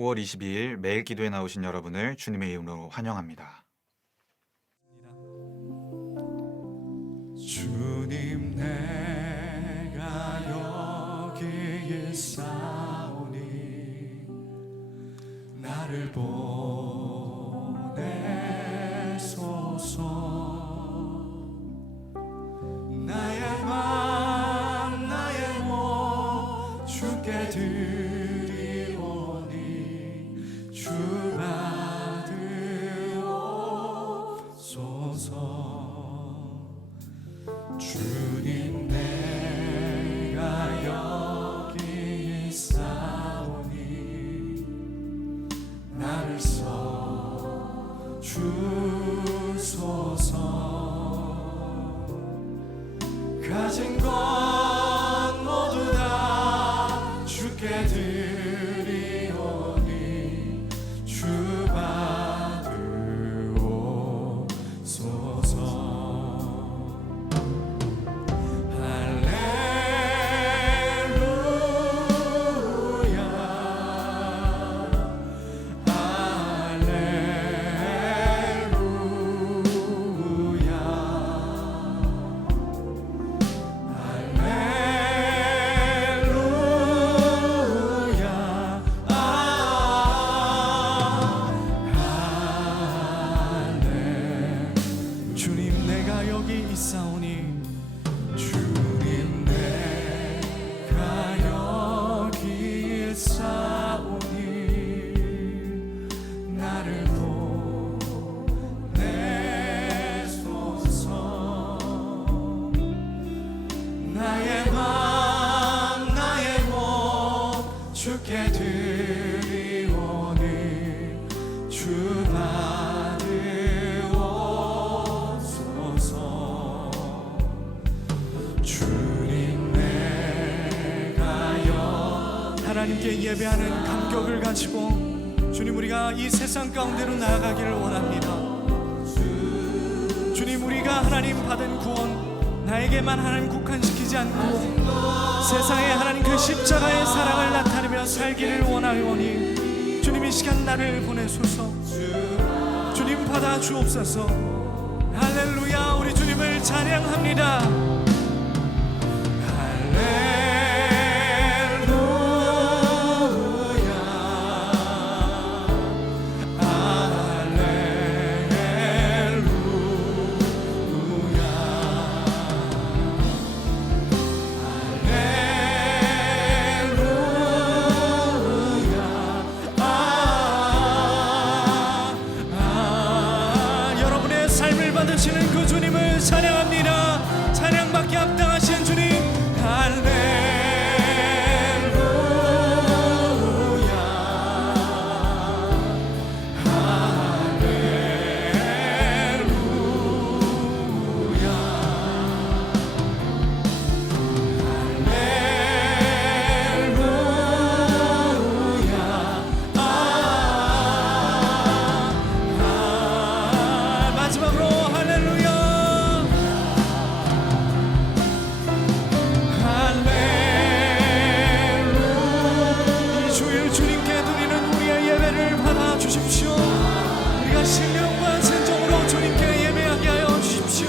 5월 22일 매일 기도에 나오신 여러분을 주님의 이름으로 환영합니다. 주님 내가 여기에 싸우니 나를 보내소서. 나의 맘 나의 몸 주께 드리오니 주 받으옵소서. 주님 내가 여기 있사오니 나를 써 주소서. 가진 것 모두 다 주께 드리오니 주 받으옵소서. 주님 내가 여기 있사오니 주님 내가 여기 있사오니 나를 보내소서. 나의 맘 나의 몸 주께 드리오니 주 하나님께 예배하는 감격을 가지고 주님 우리가 이 세상 가운데로 나아가기를 원합니다. 주님 우리가 하나님 받은 구원 나에게만 하나님 국한시키지 않고 세상에 하나님 그 십자가의 사랑을 나타내며 살기를 원하오니 주님 이 시간 나를 보내소서. 주님 받아 주옵소서. 할렐루야. 우리 주님을 찬양합니다. 받으시는 그 주님을 찬양합니다. 찬양받기 합당하신 주님 할렐루야. 신령과 진정으로 주님께 예배하게 하여 주십시오.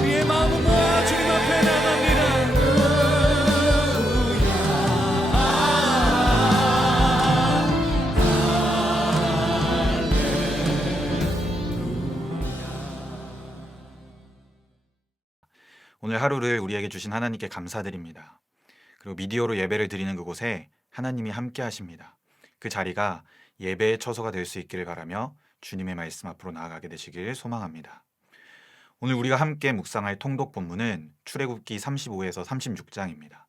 우리의 마음을 모아 주님 앞에 나갑니다. 오늘 하루를 우리에게 주신 하나님께 감사드립니다. 그리고 미디어로 예배를 드리는 그곳에 하나님이 함께 하십니다. 그 자리가 예배의 처소가 될 수 있기를 바라며 주님의 말씀 앞으로 나아가게 되시길 소망합니다. 오늘 우리가 함께 묵상할 통독 본문은 출애굽기 35에서 36장입니다.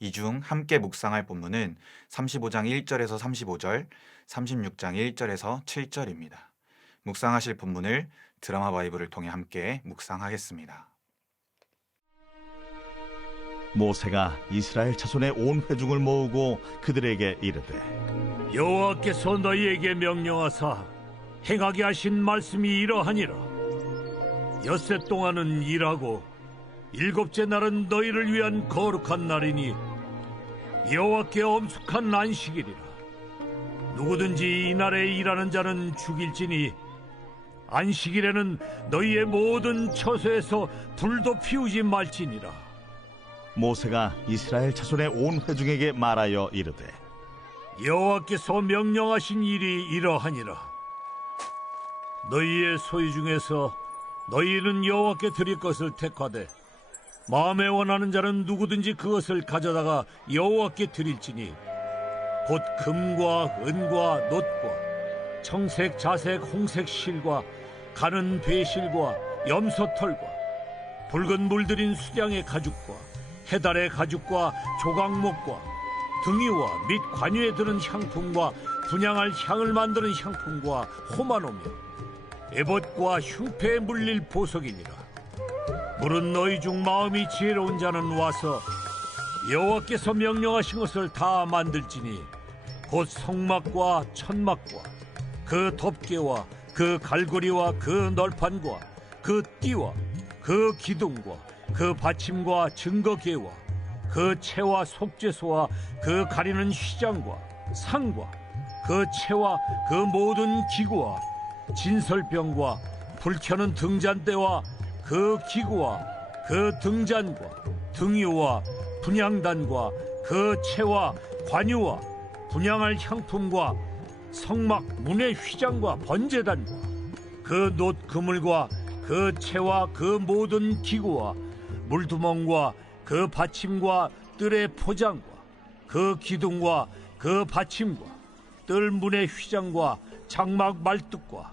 이 중 함께 묵상할 본문은 35장 1절에서 35절, 36장 1절에서 7절입니다. 묵상하실 본문을 드라마 바이블을 통해 함께 묵상하겠습니다. 모세가 이스라엘 자손의 온 회중을 모으고 그들에게 이르되 여호와께서 너희에게 명령하사 행하게 하신 말씀이 이러하니라. 엿새 동안은 일하고 일곱째 날은 너희를 위한 거룩한 날이니 여호와께 엄숙한 안식일이라. 누구든지 이날에 일하는 자는 죽일지니 안식일에는 너희의 모든 처소에서 불도 피우지 말지니라. 모세가 이스라엘 자손의 온 회중에게 말하여 이르되 여호와께서 명령하신 일이 이러하니라. 너희의 소유 중에서 너희는 여호와께 드릴 것을 택하되 마음에 원하는 자는 누구든지 그것을 가져다가 여호와께 드릴지니 곧 금과 은과 놋과 청색, 자색, 홍색 실과 가는 배실과 염소털과 붉은 물들인 수량의 가죽과 해달의 가죽과 조각목과 등이와 및 관유에 드는 향품과 분향할 향을 만드는 향품과 호마노며 에봇과 흉패에 물릴 보석이니라. 물은 너희 중 마음이 지혜로운 자는 와서 여호와께서 명령하신 것을 다 만들지니 곧 성막과 천막과 그 덮개와 그 갈고리와 그 널판과 그 띠와 그 기둥과 그 받침과 증거계와 그 채와 속죄소와 그 가리는 휘장과 상과 그 채와 그 모든 기구와 진설병과 불켜는 등잔대와 그 기구와 그 등잔과 등유와 분향단과 그 채와 관유와 분향할 향품과 성막 문의 휘장과 번제단과 그 놋 그물과 그 채와 그 모든 기구와 물두멍과 그 받침과 뜰의 포장과 그 기둥과 그 받침과 뜰 문의 휘장과 장막 말뚝과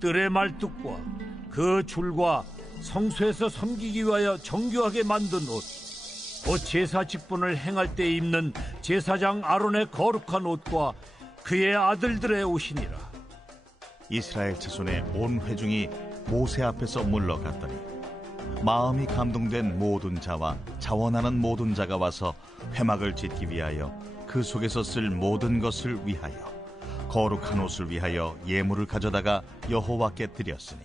뜰의 말뚝과 그 줄과 성소에서 섬기기 위하여 정교하게 만든 옷, 곧 제사 직분을 행할 때 입는 제사장 아론의 거룩한 옷과 그의 아들들의 옷이니라. 이스라엘 자손의 온 회중이 모세 앞에서 물러갔더니 마음이 감동된 모든 자와 자원하는 모든 자가 와서 회막을 짓기 위하여 그 속에서 쓸 모든 것을 위하여 거룩한 옷을 위하여 예물을 가져다가 여호와께 드렸으니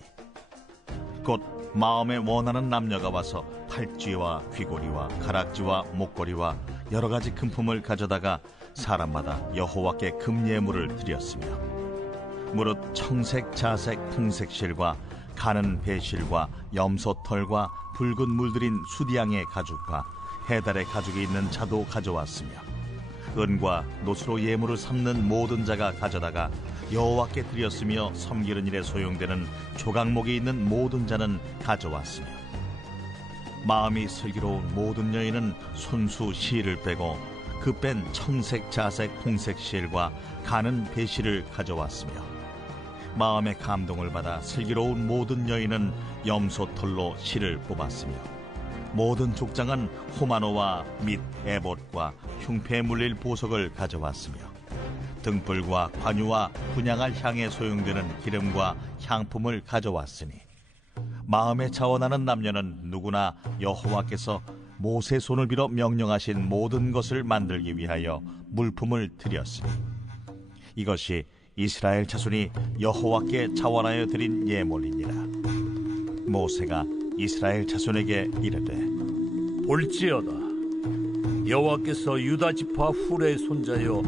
곧 마음에 원하는 남녀가 와서 팔찌와 귀고리와 가락지와 목걸이와 여러 가지 금품을 가져다가 사람마다 여호와께 금예물을 드렸으며 무릇 청색, 자색, 풍색실과 가는 배실과 염소털과 붉은 물들인 수디양의 가죽과 해달의 가죽이 있는 자도 가져왔으며 은과 놋으로 예물을 삼는 모든 자가 가져다가 여호와께 드렸으며 섬기는 일에 소용되는 조각목이 있는 모든 자는 가져왔으며 마음이 슬기로운 모든 여인은 손수 실을 빼고 그 뺀 청색, 자색, 홍색 실과 가는 배실을 가져왔으며 마음의 감동을 받아 슬기로운 모든 여인은 염소털로 실을 뽑았으며 모든 족장은 호마노와 및 에봇과 흉패에 물릴 보석을 가져왔으며 등불과 관유와 분향할 향에 소용되는 기름과 향품을 가져왔으니 마음에 자원하는 남녀는 누구나 여호와께서 모세 손을 빌어 명령하신 모든 것을 만들기 위하여 물품을 드렸으니 이것이 이스라엘 자손이 여호와께 자원하여 드린 예물이니라. 모세가 이스라엘 자손에게 이르되 볼지어다 여호와께서 유다 지파 훌의 손자여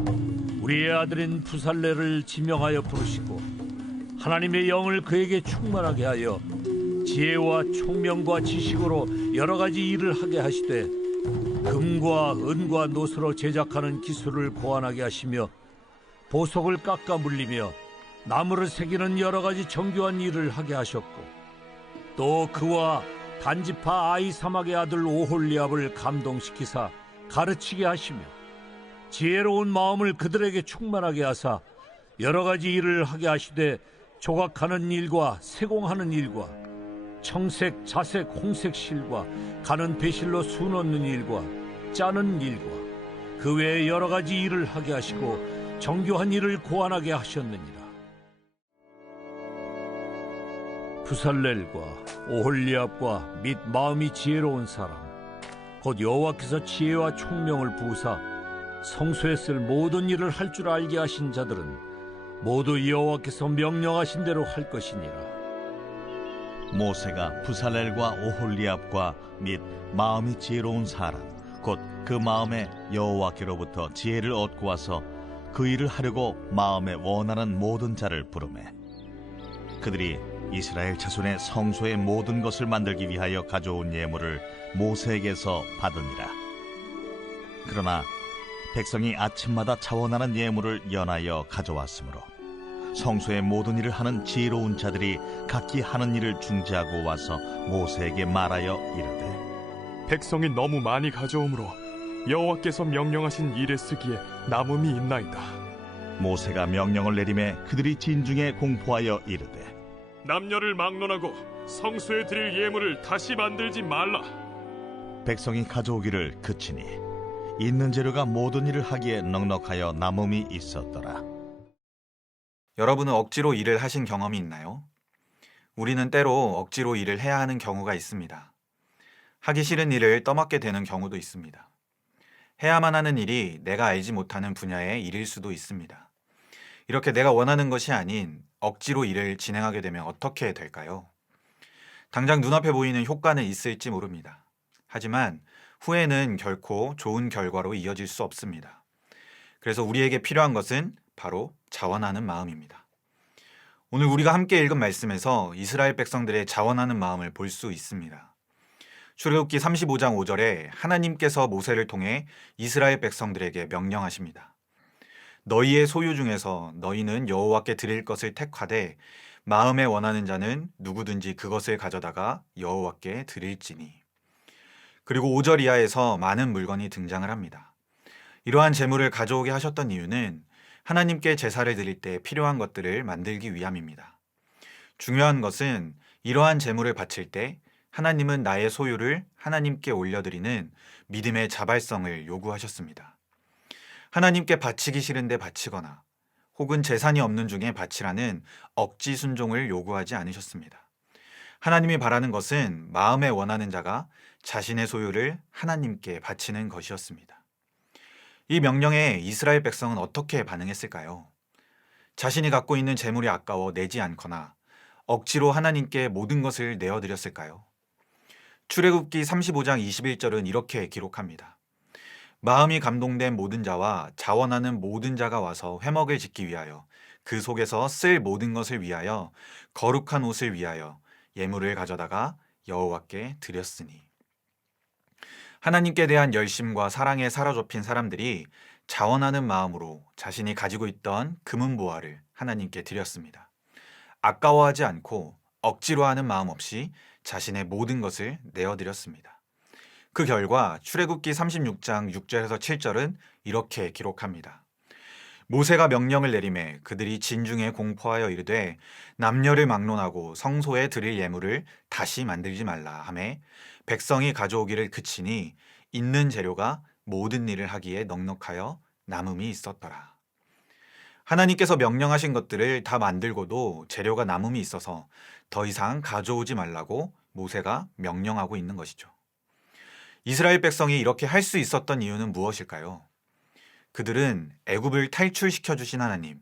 우리의 아들인 부살레를 지명하여 부르시고 하나님의 영을 그에게 충만하게 하여 지혜와 총명과 지식으로 여러 가지 일을 하게 하시되 금과 은과 놋으로 제작하는 기술을 고안하게 하시며 보석을 깎아 물리며 나무를 새기는 여러 가지 정교한 일을 하게 하셨고 또 그와 단지파 아이사막의 아들 오홀리압을 감동시키사 가르치게 하시며 지혜로운 마음을 그들에게 충만하게 하사 여러 가지 일을 하게 하시되 조각하는 일과 세공하는 일과 청색, 자색, 홍색 실과 가는 배실로 수 넣는 일과 짜는 일과 그 외에 여러 가지 일을 하게 하시고 정교한 일을 고안하게 하셨느니라. 부살렐과 오홀리압과 및 마음이 지혜로운 사람 곧 여호와께서 지혜와 총명을 부으사 성소에 쓸 모든 일을 할 줄 알게 하신 자들은 모두 여호와께서 명령하신 대로 할 것이니라. 모세가 부살렐과 오홀리압과 및 마음이 지혜로운 사람 곧 그 마음에 여호와께로부터 지혜를 얻고 와서 그 일을 하려고 마음에 원하는 모든 자를 부르매 그들이 이스라엘 자손의 성소의 모든 것을 만들기 위하여 가져온 예물을 모세에게서 받으니라. 그러나 백성이 아침마다 자원하는 예물을 연하여 가져왔으므로 성소의 모든 일을 하는 지혜로운 자들이 각기 하는 일을 중지하고 와서 모세에게 말하여 이르되 백성이 너무 많이 가져오므로 여호와께서 명령하신 일에 쓰기에 남음이 있나이다. 모세가 명령을 내리매 그들이 진중에 공포하여 이르되 남녀를 막론하고 성소에 드릴 예물을 다시 만들지 말라. 백성이 가져오기를 그치니 있는 재료가 모든 일을 하기에 넉넉하여 남음이 있었더라. 여러분은 억지로 일을 하신 경험이 있나요? 우리는 때로 억지로 일을 해야 하는 경우가 있습니다. 하기 싫은 일을 떠맡게 되는 경우도 있습니다. 해야만 하는 일이 내가 알지 못하는 분야의 일일 수도 있습니다. 이렇게 내가 원하는 것이 아닌 억지로 일을 진행하게 되면 어떻게 될까요? 당장 눈앞에 보이는 효과는 있을지 모릅니다. 하지만 후에는 결코 좋은 결과로 이어질 수 없습니다. 그래서 우리에게 필요한 것은 바로 자원하는 마음입니다. 오늘 우리가 함께 읽은 말씀에서 이스라엘 백성들의 자원하는 마음을 볼 수 있습니다. 출애굽기 35장 5절에 하나님께서 모세를 통해 이스라엘 백성들에게 명령하십니다. 너희의 소유 중에서 너희는 여호와께 드릴 것을 택하되 마음에 원하는 자는 누구든지 그것을 가져다가 여호와께 드릴지니. 그리고 5절 이하에서 많은 물건이 등장을 합니다. 이러한 재물을 가져오게 하셨던 이유는 하나님께 제사를 드릴 때 필요한 것들을 만들기 위함입니다. 중요한 것은 이러한 재물을 바칠 때 하나님은 나의 소유를 하나님께 올려드리는 믿음의 자발성을 요구하셨습니다. 하나님께 바치기 싫은데 바치거나 혹은 재산이 없는 중에 바치라는 억지 순종을 요구하지 않으셨습니다. 하나님이 바라는 것은 마음에 원하는 자가 자신의 소유를 하나님께 바치는 것이었습니다. 이 명령에 이스라엘 백성은 어떻게 반응했을까요? 자신이 갖고 있는 재물이 아까워 내지 않거나 억지로 하나님께 모든 것을 내어드렸을까요? 출애굽기 35장 21절은 이렇게 기록합니다. 마음이 감동된 모든 자와 자원하는 모든 자가 와서 회막을 짓기 위하여 그 속에서 쓸 모든 것을 위하여 거룩한 옷을 위하여 예물을 가져다가 여호와께 드렸으니. 하나님께 대한 열심과 사랑에 사로잡힌 사람들이 자원하는 마음으로 자신이 가지고 있던 금은보화를 하나님께 드렸습니다. 아까워하지 않고 억지로 하는 마음 없이 자신의 모든 것을 내어드렸습니다. 그 결과 출애굽기 36장 6절에서 7절은 이렇게 기록합니다. 모세가 명령을 내리매 그들이 진중에 공포하여 이르되 남녀를 막론하고 성소에 드릴 예물을 다시 만들지 말라 하매 백성이 가져오기를 그치니 있는 재료가 모든 일을 하기에 넉넉하여 남음이 있었더라. 하나님께서 명령하신 것들을 다 만들고도 재료가 남음이 있어서 더 이상 가져오지 말라고 모세가 명령하고 있는 것이죠. 이스라엘 백성이 이렇게 할 수 있었던 이유는 무엇일까요? 그들은 애굽을 탈출시켜 주신 하나님,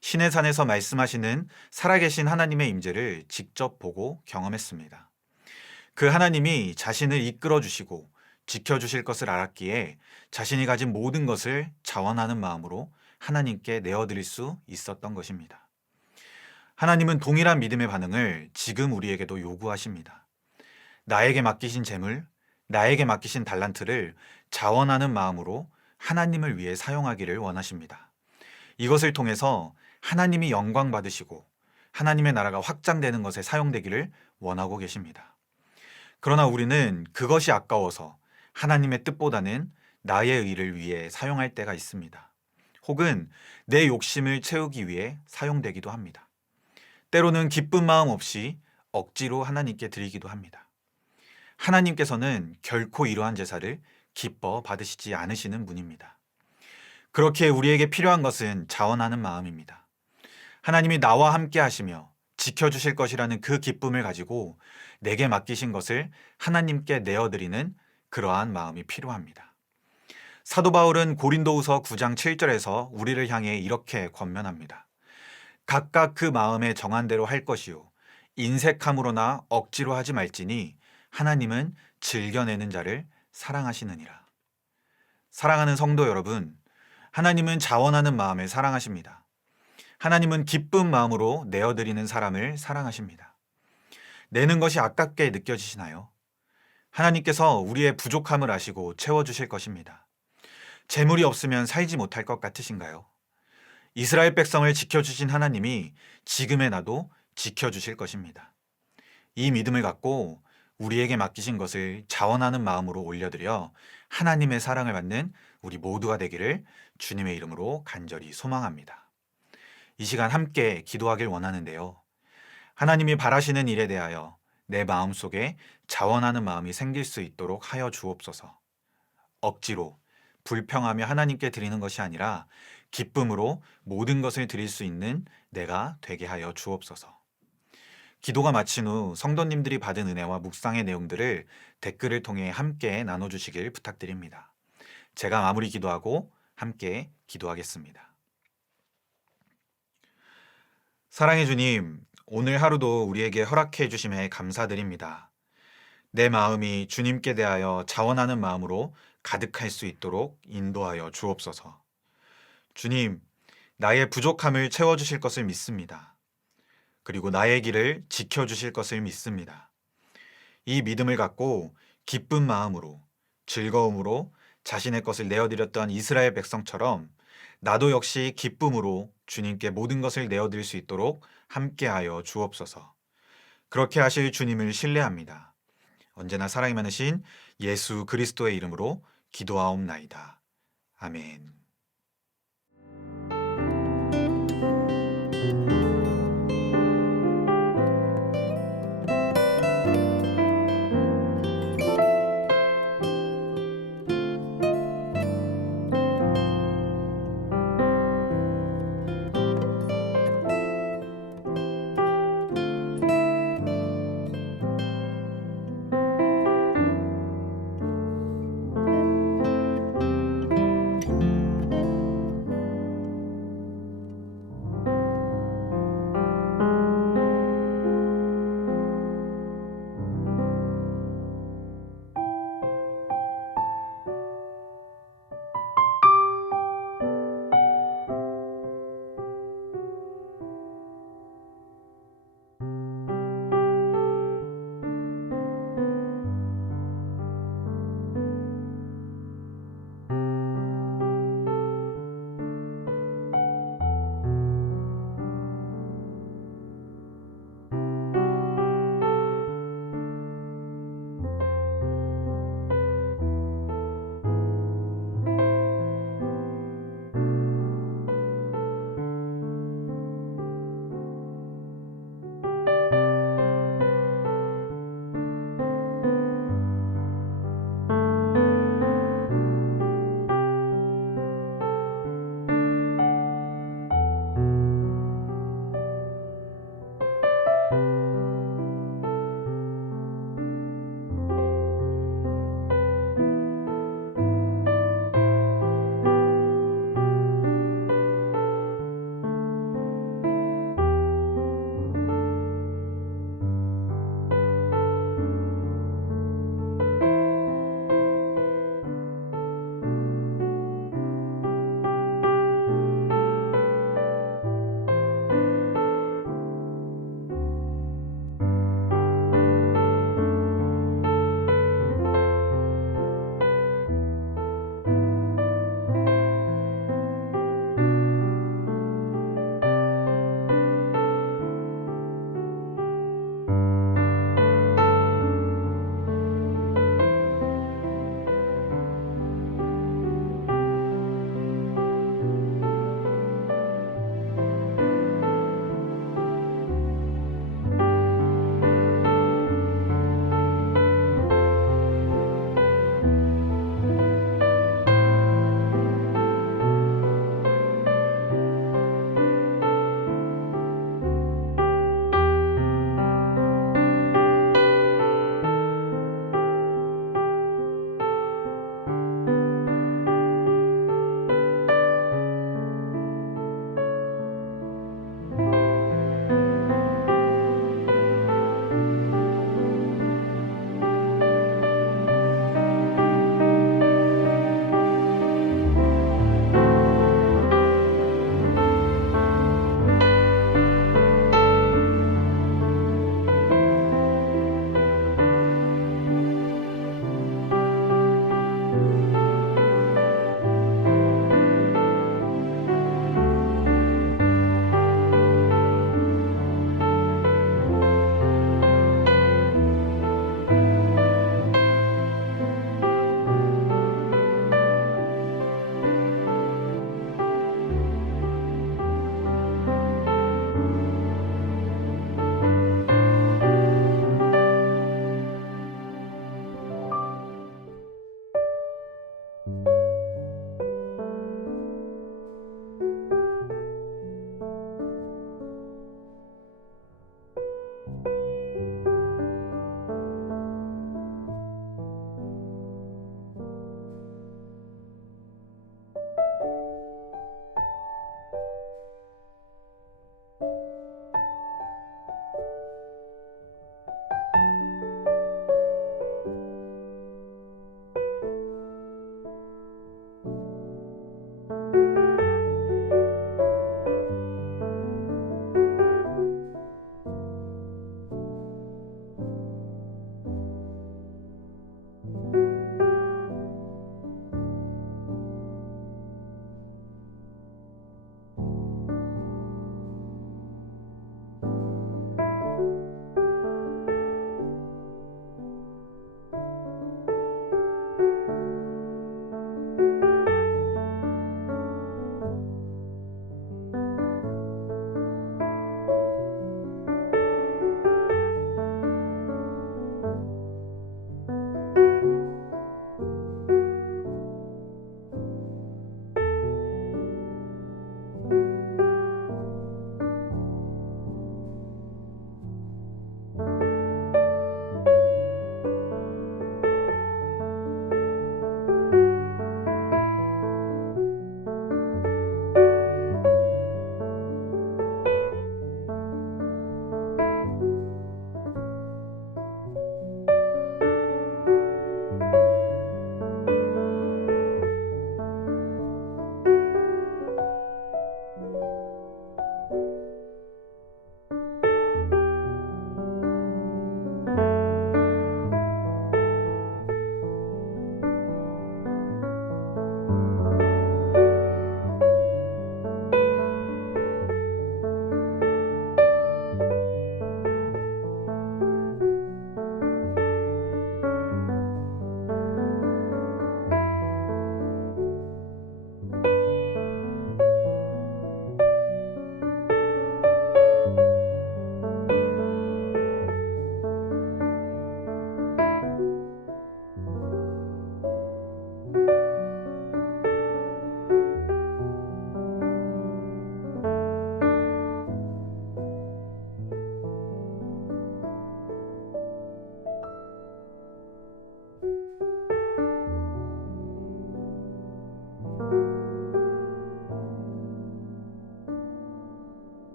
시내산에서 말씀하시는 살아계신 하나님의 임재를 직접 보고 경험했습니다. 그 하나님이 자신을 이끌어 주시고 지켜 주실 것을 알았기에 자신이 가진 모든 것을 자원하는 마음으로 하나님께 내어드릴 수 있었던 것입니다. 하나님은 동일한 믿음의 반응을 지금 우리에게도 요구하십니다. 나에게 맡기신 재물, 나에게 맡기신 달란트를 자원하는 마음으로 하나님을 위해 사용하기를 원하십니다. 이것을 통해서 하나님이 영광 받으시고 하나님의 나라가 확장되는 것에 사용되기를 원하고 계십니다. 그러나 우리는 그것이 아까워서 하나님의 뜻보다는 나의 의를 위해 사용할 때가 있습니다. 혹은 내 욕심을 채우기 위해 사용되기도 합니다. 때로는 기쁜 마음 없이 억지로 하나님께 드리기도 합니다. 하나님께서는 결코 이러한 제사를 기뻐 받으시지 않으시는 분입니다. 그렇게 우리에게 필요한 것은 자원하는 마음입니다. 하나님이 나와 함께 하시며 지켜주실 것이라는 그 기쁨을 가지고 내게 맡기신 것을 하나님께 내어드리는 그러한 마음이 필요합니다. 사도 바울은 고린도후서 9장 7절에서 우리를 향해 이렇게 권면합니다. 각각 그 마음에 정한 대로 할 것이요 인색함으로나 억지로 하지 말지니 하나님은 즐겨내는 자를 사랑하시느니라. 사랑하는 성도 여러분, 하나님은 자원하는 마음을 사랑하십니다. 하나님은 기쁜 마음으로 내어드리는 사람을 사랑하십니다. 내는 것이 아깝게 느껴지시나요? 하나님께서 우리의 부족함을 아시고 채워주실 것입니다. 재물이 없으면 살지 못할 것 같으신가요? 이스라엘 백성을 지켜주신 하나님이 지금의 나도 지켜주실 것입니다. 이 믿음을 갖고 우리에게 맡기신 것을 자원하는 마음으로 올려드려 하나님의 사랑을 받는 우리 모두가 되기를 주님의 이름으로 간절히 소망합니다. 이 시간 함께 기도하길 원하는데요. 하나님이 바라시는 일에 대하여 내 마음속에 자원하는 마음이 생길 수 있도록 하여 주옵소서. 억지로 불평하며 하나님께 드리는 것이 아니라 기쁨으로 모든 것을 드릴 수 있는 내가 되게 하여 주옵소서. 기도가 마친 후 성도님들이 받은 은혜와 묵상의 내용들을 댓글을 통해 함께 나눠주시길 부탁드립니다. 제가 마무리 기도하고 함께 기도하겠습니다. 사랑해 주님, 오늘 하루도 우리에게 허락해 주심에 감사드립니다. 내 마음이 주님께 대하여 자원하는 마음으로 가득할 수 있도록 인도하여 주옵소서. 주님, 나의 부족함을 채워주실 것을 믿습니다. 그리고 나의 길을 지켜주실 것을 믿습니다. 이 믿음을 갖고 기쁜 마음으로, 즐거움으로 자신의 것을 내어드렸던 이스라엘 백성처럼 나도 역시 기쁨으로 주님께 모든 것을 내어드릴 수 있도록 함께하여 주옵소서. 그렇게 하실 주님을 신뢰합니다. 언제나 사랑이 많으신 예수 그리스도의 이름으로 기도하옵나이다. 아멘.